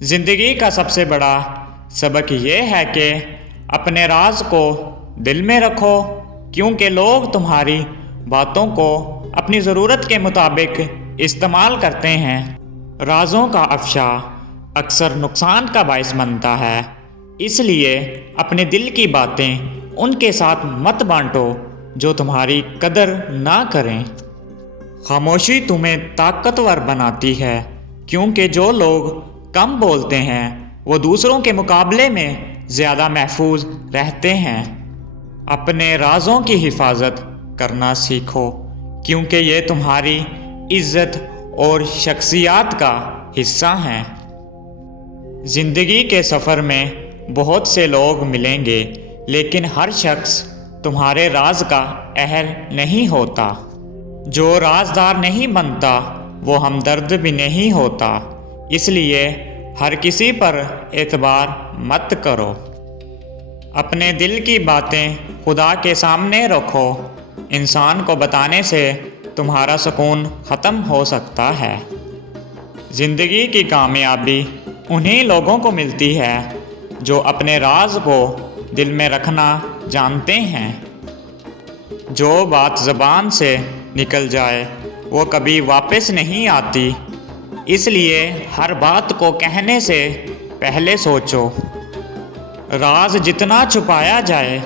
زندگی کا سب سے بڑا سبق یہ ہے کہ اپنے راز کو دل میں رکھو، کیونکہ لوگ تمہاری باتوں کو اپنی ضرورت کے مطابق استعمال کرتے ہیں۔ رازوں کا افشا اکثر نقصان کا باعث بنتا ہے، اس لیے اپنے دل کی باتیں ان کے ساتھ مت بانٹو جو تمہاری قدر نہ کریں۔ خاموشی تمہیں طاقتور بناتی ہے، کیونکہ جو لوگ کم بولتے ہیں وہ دوسروں کے مقابلے میں زیادہ محفوظ رہتے ہیں۔ اپنے رازوں کی حفاظت کرنا سیکھو، کیونکہ یہ تمہاری عزت اور شخصیات کا حصہ ہیں۔ زندگی کے سفر میں بہت سے لوگ ملیں گے، لیکن ہر شخص تمہارے راز کا اہل نہیں ہوتا۔ جو رازدار نہیں بنتا وہ ہمدرد بھی نہیں ہوتا، اس لیے ہر کسی پر اعتبار مت کرو۔ اپنے دل کی باتیں خدا کے سامنے رکھو، انسان کو بتانے سے تمہارا سکون ختم ہو سکتا ہے۔ زندگی کی کامیابی انہی لوگوں کو ملتی ہے جو اپنے راز کو دل میں رکھنا جانتے ہیں۔ جو بات زبان سے نکل جائے وہ کبھی واپس نہیں آتی، اس لیے ہر بات کو کہنے سے پہلے سوچو۔ راز جتنا چھپایا جائے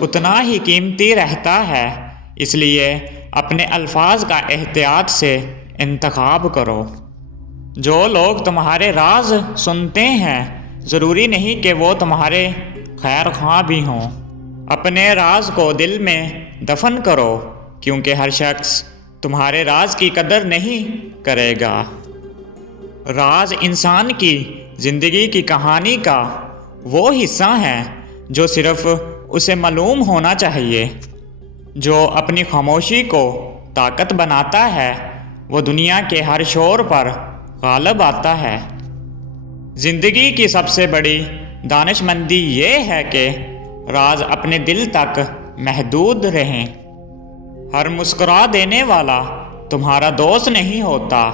اتنا ہی قیمتی رہتا ہے، اس لیے اپنے الفاظ کا احتیاط سے انتخاب کرو۔ جو لوگ تمہارے راز سنتے ہیں ضروری نہیں کہ وہ تمہارے خیر خواہ بھی ہوں۔ اپنے راز کو دل میں دفن کرو، کیونکہ ہر شخص تمہارے راز کی قدر نہیں کرے گا۔ راز انسان کی زندگی کی کہانی کا وہ حصہ ہے جو صرف اسے معلوم ہونا چاہیے۔ جو اپنی خاموشی کو طاقت بناتا ہے وہ دنیا کے ہر شور پر غالب آتا ہے۔ زندگی کی سب سے بڑی دانش مندی یہ ہے کہ راز اپنے دل تک محدود رہیں۔ ہر مسکرا دینے والا تمہارا دوست نہیں ہوتا،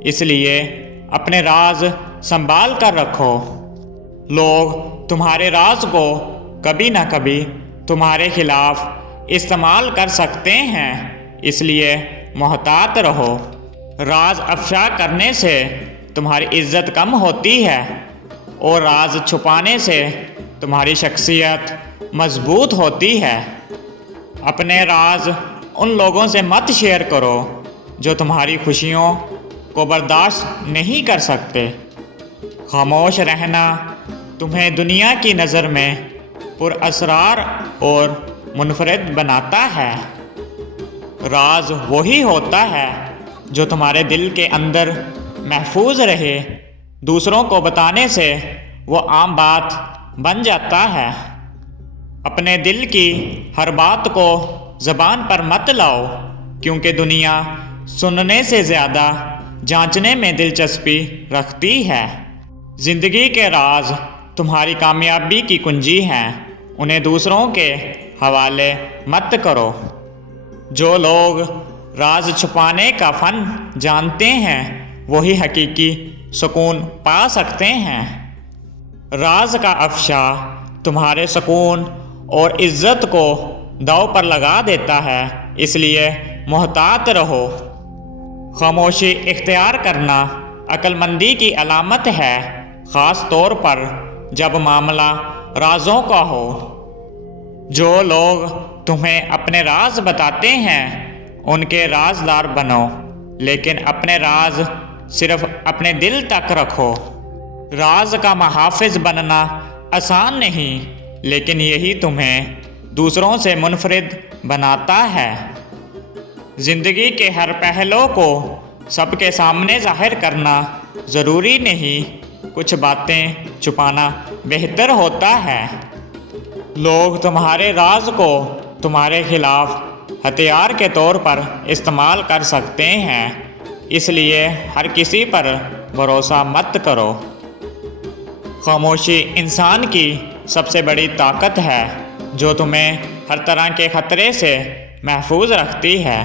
اس لیے اپنے راز سنبھال کر رکھو۔ لوگ تمہارے راز کو کبھی نہ کبھی تمہارے خلاف استعمال کر سکتے ہیں، اس لیے محتاط رہو۔ راز افشا کرنے سے تمہاری عزت کم ہوتی ہے، اور راز چھپانے سے تمہاری شخصیت مضبوط ہوتی ہے۔ اپنے راز ان لوگوں سے مت شیئر کرو جو تمہاری خوشیوں کو برداشت نہیں کر سکتے۔ خاموش رہنا تمہیں دنیا کی نظر میں پر اسرار اور منفرد بناتا ہے۔ راز وہی ہوتا ہے جو تمہارے دل کے اندر محفوظ رہے، دوسروں کو بتانے سے وہ عام بات بن جاتا ہے۔ اپنے دل کی ہر بات کو زبان پر مت لاؤ، کیونکہ دنیا سننے سے زیادہ جانچنے میں دلچسپی رکھتی ہے۔ زندگی کے راز تمہاری کامیابی کی کنجی ہیں، انہیں دوسروں کے حوالے مت کرو۔ جو لوگ راز چھپانے کا فن جانتے ہیں وہی حقیقی سکون پا سکتے ہیں۔ راز کا افشا تمہارے سکون اور عزت کو داؤ پر لگا دیتا ہے، اس لیے محتاط رہو۔ خاموشی اختیار کرنا عقل مندی کی علامت ہے، خاص طور پر جب معاملہ رازوں کا ہو۔ جو لوگ تمہیں اپنے راز بتاتے ہیں ان کے رازدار بنو، لیکن اپنے راز صرف اپنے دل تک رکھو۔ راز کا محافظ بننا آسان نہیں، لیکن یہی تمہیں دوسروں سے منفرد بناتا ہے۔ زندگی کے ہر پہلو کو سب کے سامنے ظاہر کرنا ضروری نہیں، کچھ باتیں چھپانا بہتر ہوتا ہے۔ لوگ تمہارے راز کو تمہارے خلاف ہتھیار کے طور پر استعمال کر سکتے ہیں، اس لیے ہر کسی پر بھروسہ مت کرو۔ خاموشی انسان کی سب سے بڑی طاقت ہے جو تمہیں ہر طرح کے خطرے سے محفوظ رکھتی ہے۔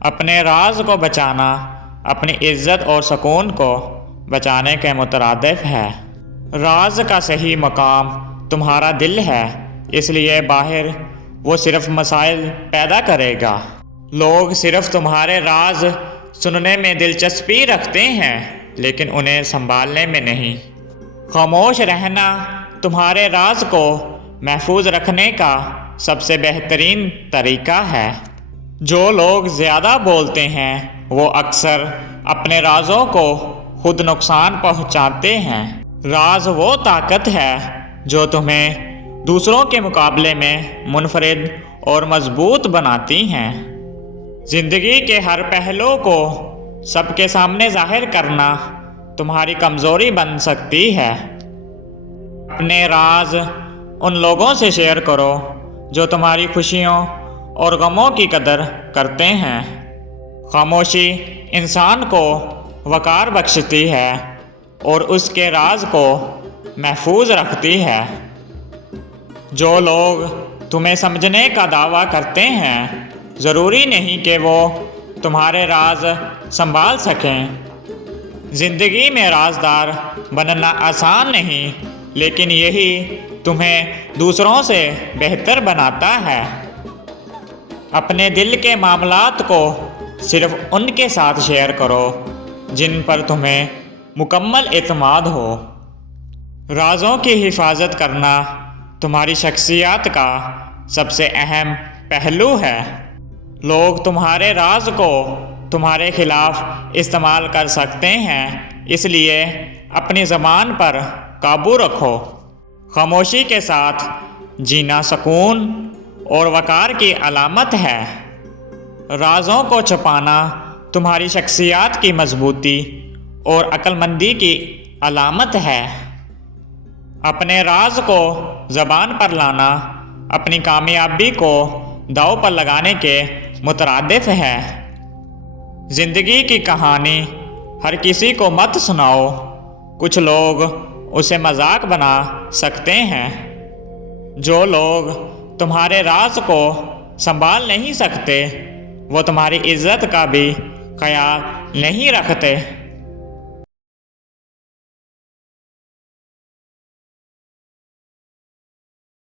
اپنے راز کو بچانا اپنی عزت اور سکون کو بچانے کے مترادف ہے۔ راز کا صحیح مقام تمہارا دل ہے، اس لیے باہر وہ صرف مسائل پیدا کرے گا۔ لوگ صرف تمہارے راز سننے میں دلچسپی رکھتے ہیں لیکن انہیں سنبھالنے میں نہیں۔ خاموش رہنا تمہارے راز کو محفوظ رکھنے کا سب سے بہترین طریقہ ہے۔ جو لوگ زیادہ بولتے ہیں وہ اکثر اپنے رازوں کو خود نقصان پہنچاتے ہیں۔ راز وہ طاقت ہے جو تمہیں دوسروں کے مقابلے میں منفرد اور مضبوط بناتی ہیں۔ زندگی کے ہر پہلو کو سب کے سامنے ظاہر کرنا تمہاری کمزوری بن سکتی ہے۔ اپنے راز ان لوگوں سے شیئر کرو جو تمہاری خوشیوں اور غموں کی قدر کرتے ہیں۔ خاموشی انسان کو وقار بخشتی ہے اور اس کے راز کو محفوظ رکھتی ہے۔ جو لوگ تمہیں سمجھنے کا دعویٰ کرتے ہیں ضروری نہیں کہ وہ تمہارے راز سنبھال سکیں۔ زندگی میں رازدار بننا آسان نہیں، لیکن یہی تمہیں دوسروں سے بہتر بناتا ہے۔ اپنے دل کے معاملات کو صرف ان کے ساتھ شیئر کرو جن پر تمہیں مکمل اعتماد ہو۔ رازوں کی حفاظت کرنا تمہاری شخصیت کا سب سے اہم پہلو ہے۔ لوگ تمہارے راز کو تمہارے خلاف استعمال کر سکتے ہیں، اس لیے اپنی زبان پر قابو رکھو۔ خاموشی کے ساتھ جینا سکون اور وقار کی علامت ہے۔ رازوں کو چھپانا تمہاری شخصیت کی مضبوطی اور عقل مندی کی علامت ہے۔ اپنے راز کو زبان پر لانا اپنی کامیابی کو داؤ پر لگانے کے مترادف ہے۔ زندگی کی کہانی ہر کسی کو مت سناؤ، کچھ لوگ اسے مذاق بنا سکتے ہیں۔ جو لوگ تمہارے راز کو سنبھال نہیں سکتے وہ تمہاری عزت کا بھی خیال نہیں رکھتے۔